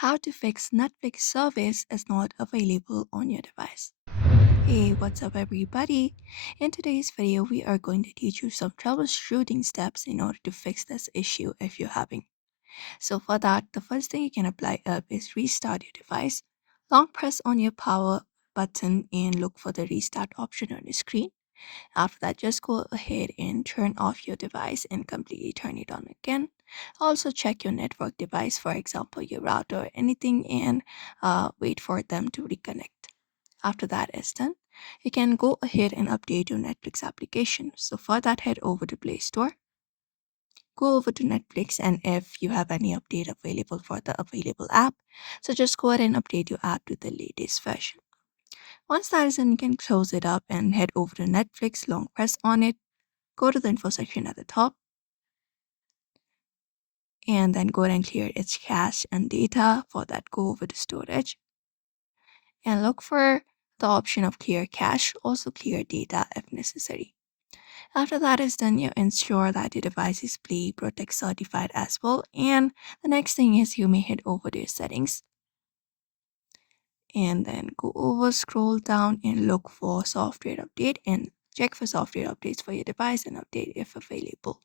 How to fix Netflix service is not available on your device. Hey, what's up, everybody? In today's video, we are going to teach you some troubleshooting steps in order to fix this issue if you're having. So, for that, the first thing you can apply up is restart your device. Long press on your power button and look for the restart option on your screen. After that, just go ahead and turn off your device and completely turn it on again. Also, check your network device, for example, your router or anything, and wait for them to reconnect. After that is done, you can go ahead and update your Netflix application. So, for that, head over to Play Store, go over to Netflix, and if you have any update available for the available app, so just go ahead and update your app to the latest version. Once that is done, you can close it up and head over to Netflix, long press on it, go to the info section at the top, and then go ahead and clear its cache and data. For that, go over to storage and look for the option of clear cache, also clear data if necessary. After that is done, you ensure that your device is Play Protect certified as well. And the next thing is you may head over to your settings and then go over, scroll down and look for software update and check for software updates for your device and update if available.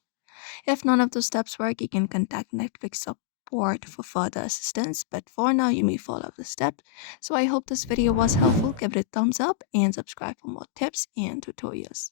If none of those steps work, you can contact Netflix support for further assistance. But for now, you may follow the steps. So I hope this video was helpful. Give it a thumbs up and subscribe for more tips and tutorials.